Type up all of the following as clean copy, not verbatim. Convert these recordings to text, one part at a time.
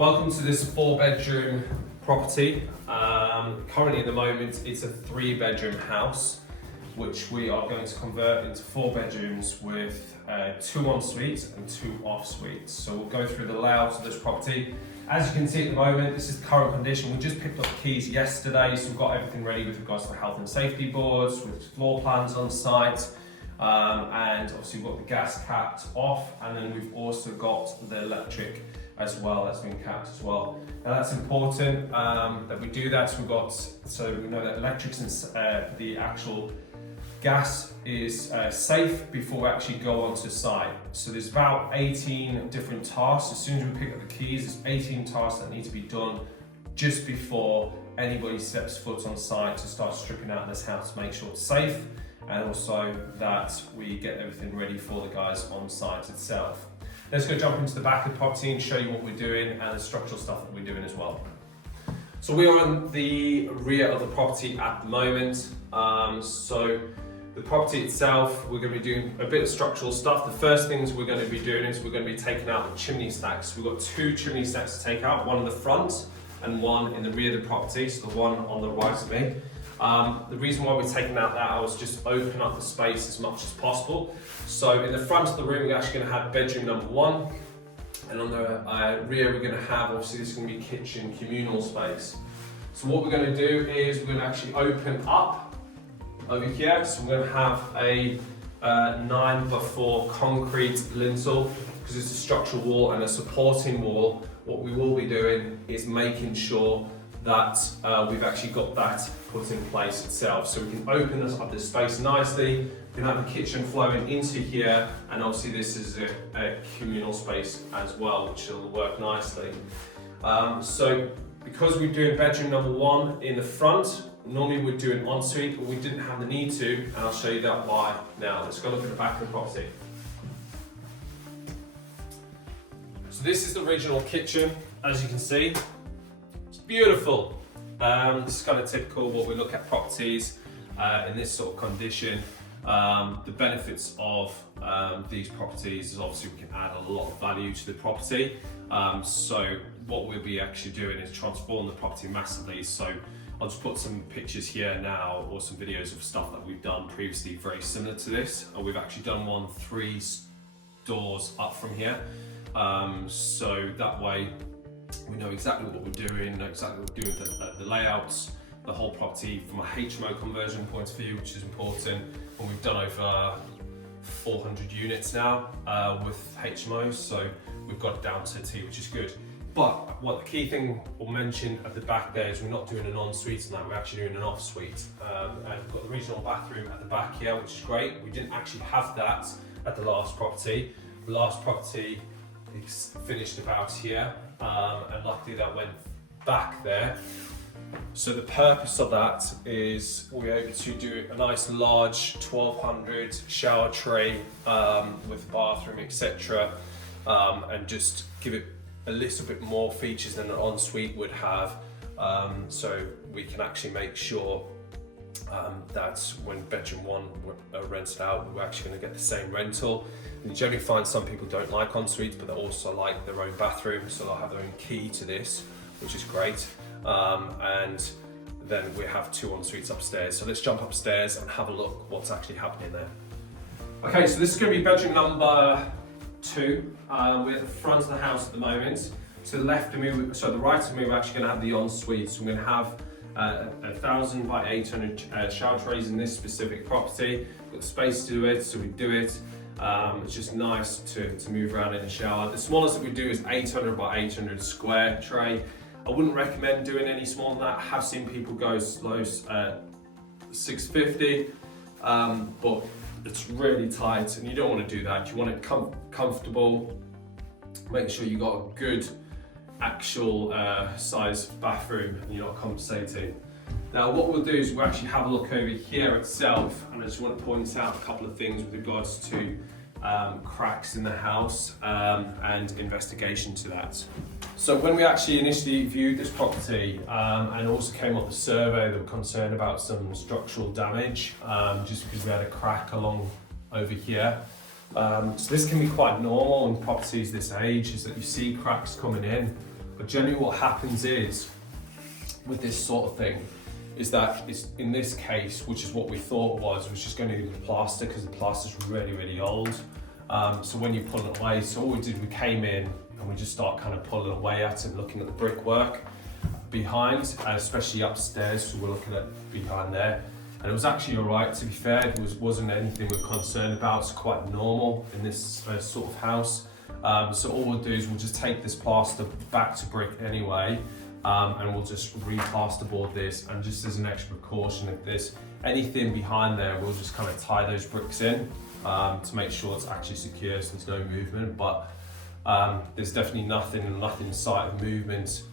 Welcome to this 4-bedroom property. Currently at the moment it's a 3-bedroom house which we are going to convert into 4 bedrooms with 2 en-suites and 2 off-suites. So we'll go through the layout of this property. As you can see at the moment, this is the current condition. We just picked up the keys yesterday, so we've got everything ready with regards to the health and safety boards, with floor plans on site, and obviously we've got the gas capped off, and then we've also got the electric as well, that's been capped as well. Now that's important that we do that. So we know that electrics and the actual gas is safe before we actually go onto site. So there's about 18 different tasks. As soon as we pick up the keys, there's 18 tasks that need to be done just before anybody steps foot on site to start stripping out this house to make sure it's safe, and also that we get everything ready for the guys on site itself. Let's go jump into the back of the property and show you what we're doing and the structural stuff that we're doing as well. So we are on the rear of the property at the moment. So the property itself, we're going to be doing a bit of structural stuff. The first things we're going to be doing is we're going to be taking out the chimney stacks. We've got 2 chimney stacks to take out, one in the front and one in the rear of the property, so the one on the right of me. The reason why we're taking out that, I was just opening up the space as much as possible. So in the front of the room, we're actually going to have bedroom number 1. And on the rear, we're going to have, obviously this is going to be kitchen, communal space. So what we're going to do is we're going to actually open up over here. So we're going to have a 9x4 concrete lintel, because it's a structural wall and a supporting wall. What we will be doing is making sure that we've actually got that put in place itself. So we can open up this space nicely. We can have the kitchen flowing into here, and obviously this is a communal space as well, which will work nicely. So because we're doing bedroom number 1 in the front, normally we'd do an ensuite, but we didn't have the need to, and I'll show you that why now. Let's go look at the back of the property. So this is the original kitchen, as you can see. It's beautiful. This is kind of typical what we look at properties in this sort of condition. The benefits of these properties is obviously we can add a lot of value to the property. So what we'll be actually doing is transform the property massively. So I'll just put some pictures here now, or some videos of stuff that we've done previously very similar to this. We've actually done one 3 doors up from here. So that way we know exactly what we're doing, know exactly what we're doing with the layouts, the whole property from a HMO conversion point of view, which is important. And we've done over 400 units now with HMOs, so we've got it down to a T, which is good. But what the key thing we'll mention at the back there is we're not doing an en-suite tonight, we're actually doing an off-suite. And we've got the regional bathroom at the back here, which is great. We didn't actually have that at the last property. The last property is finished about here, and luckily that went back there. So the purpose of that is we're able to do a nice large 1200 shower tray with bathroom, etc., and just give it a little bit more features than an ensuite would have. So we can actually make sure that when bedroom 1 rents out, we're actually going to get the same rental. And you generally find some people don't like en-suites, but they also like their own bathroom, so they'll have their own key to this, which is great. And then we have 2 en-suites upstairs. So let's jump upstairs and have a look what's actually happening there. Okay, so this is going to be bedroom number 2. We're at the front of the house at the moment. So the right of me, we're actually going to have the en-suite. So we're going to have 1000 by 800 shower trays in this specific property. We've got the space to do it, so we do it. It's just nice to move around in the shower. The smallest that we do is 800 by 800 square tray. I wouldn't recommend doing any smaller than that. I have seen people go as low as 650, but it's really tight and you don't want to do that. You want it comfortable, make sure you got a good actual size bathroom and you're not compensating. Now what we'll do is we'll actually have a look over here itself, and I just want to point out a couple of things with regards to cracks in the house and investigation to that. So when we actually initially viewed this property and also came up the survey, they were concerned about some structural damage just because we had a crack along over here. So this can be quite normal in properties this age, is that you see cracks coming in. But generally what happens is, with this sort of thing, is that it's, in this case, which is what we thought was just going to be the plaster, because the plaster's really, really old. So when you pull it away, so all we did, we came in and we just start kind of pulling away at it, looking at the brickwork behind, and especially upstairs, so we're looking at behind there. And it was actually all right, to be fair. It wasn't anything we're concerned about. It's quite normal in this sort of house. So all we'll do is we'll just take this plaster back to brick anyway, and we'll just re-plasterboard this, and just as an extra precaution, if there's anything behind there, we'll just kind of tie those bricks in to make sure it's actually secure, so there's no movement. But there's definitely nothing in sight of movement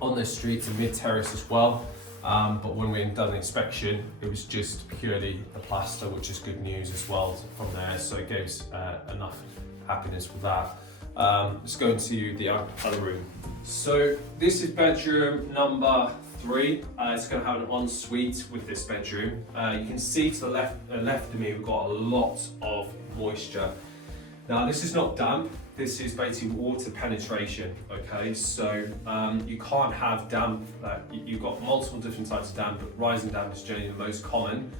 on the streets and mid-terrace as well. But when we done the inspection, it was just purely the plaster, which is good news as well from there. So it gave us enough happiness with that. Let's go into the other room. So this is bedroom number 3. It's going to have an ensuite with this bedroom. You can see to the left of me, we've got a lot of moisture. Now this is not damp. This is basically water penetration, okay? So you can't have damp, you've got multiple different types of damp, but rising damp is generally the most common.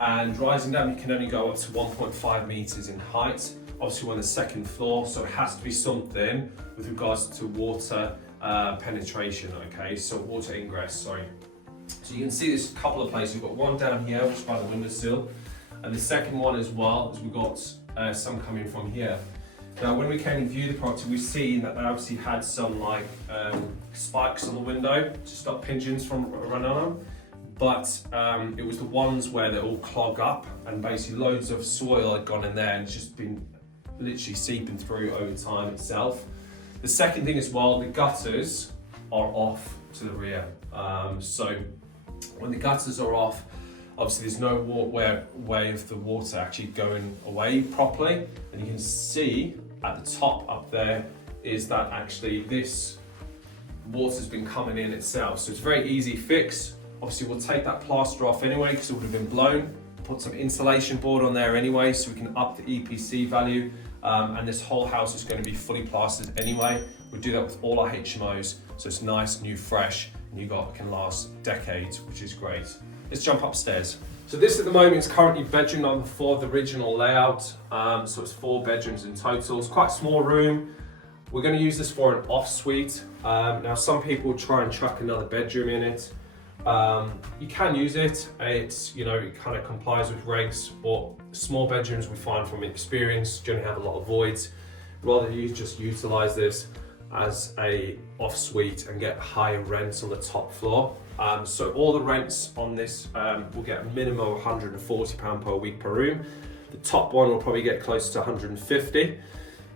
And rising damp, you can only go up to 1.5 meters in height. Obviously we're on the 2nd floor, so it has to be something with regards to water penetration, okay? So water ingress, sorry. So you can see there's a couple of places. We've got one down here, which is by the windowsill. And the second one as well, is we've got some coming from here. Now, when we came and viewed the property, we've seen that they obviously had some like spikes on the window to stop pigeons from running on them. But it was the ones where they all clog up, and basically loads of soil had gone in there and it's just been literally seeping through over time itself. The second thing as well, the gutters are off to the rear. So when the gutters are off, obviously there's no way of the water actually going away properly. And you can see at the top up there is that actually this water's been coming in itself. So it's a very easy fix. Obviously we'll take that plaster off anyway because it would have been blown. Put some insulation board on there anyway so we can up the EPC value. And this whole house is going to be fully plastered anyway. We do that with all our HMOs. So it's nice, new, fresh, and can last decades, which is great. Let's jump upstairs. So this at the moment is currently bedroom number 4 of the original layout. So it's 4 bedrooms in total. It's quite a small room. We're going to use this for an off-suite. Now some people try and chuck another bedroom in it. You can use it. It's, it kind of complies with regs, but small bedrooms we find from experience generally have a lot of voids. Rather you just utilize this as a off-suite and get higher rents on the top floor. So all the rents on this will get a minimum of £140 per week per room. The top one will probably get close to 150.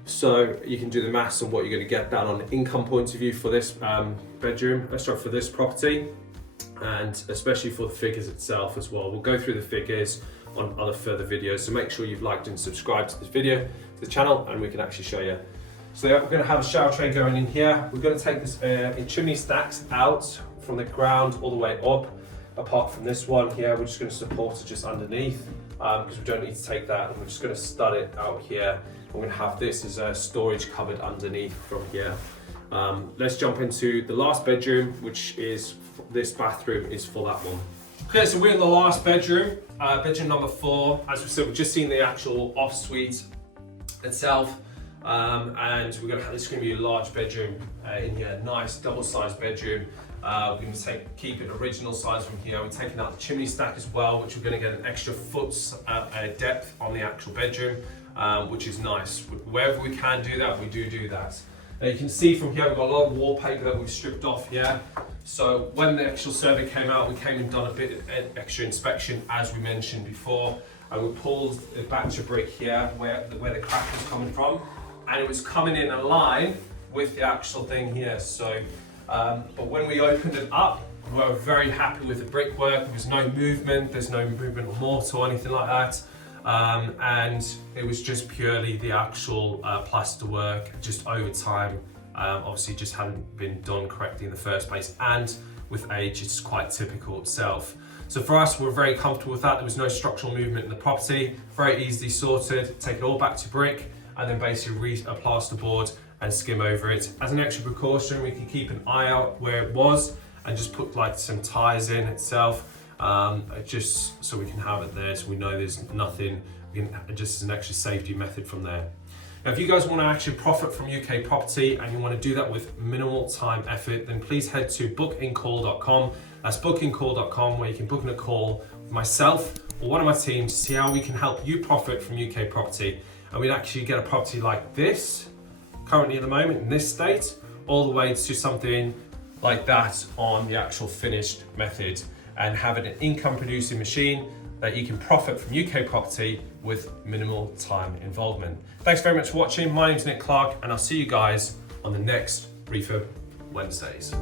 So you can do the maths on what you're going to get that on an income point of view for this for this property, and especially for the figures itself as well. We'll go through the figures on other further videos, so make sure you've liked and subscribed to this video, to the channel, and we can actually show you. So we're going to have a shower tray going in here. We're going to take this chimney stacks out from the ground all the way up. Apart from this one here, we're just going to support it just underneath because we don't need to take that, and we're just going to stud it out here. We're going to have this as a storage cupboard underneath from here. Let's jump into the last bedroom, which is this bathroom is for that one. Okay, so we're in the last bedroom, bedroom number 4. As we said, we've just seen the actual off-suite itself. And we're going to have this is going to be a large bedroom in here, nice double-sized bedroom. We're going to keep it original size from here. We're taking out the chimney stack as well, which we're going to get an extra foot's depth on the actual bedroom, which is nice. Wherever we can do that, we do that. Now you can see from here we've got a lot of wallpaper that we've stripped off here. So when the actual survey came out, we came and done a bit of extra inspection, as we mentioned before, and we pulled a batch of brick here where the crack was coming from, and it was coming in a line with the actual thing here. So, but when we opened it up, we were very happy with the brickwork. There was no movement. There's no movement of mortar or anything like that. And it was just purely the actual plaster work, just over time. Obviously just hadn't been done correctly in the first place, and with age it's quite typical itself. So for us, we're very comfortable with that. There was no structural movement in the property, very easily sorted. Take it all back to brick and then basically a plasterboard and skim over it. As an extra precaution, we can keep an eye out where it was and just put like some ties in itself, just so we can have it there, so we know there's nothing, just as an extra safety method from there. Now, if you guys want to actually profit from UK property and you want to do that with minimal time effort, then please head to bookincall.com. That's bookincall.com, where you can book in a call with myself or one of my teams to see how we can help you profit from UK property. And we'd actually get a property like this, currently at the moment in this state, all the way to something like that on the actual finished method, and having an income producing machine that you can profit from UK property with minimal time involvement. Thanks very much for watching. My name's Nic Clark, and I'll see you guys on the next Refurb Wednesdays.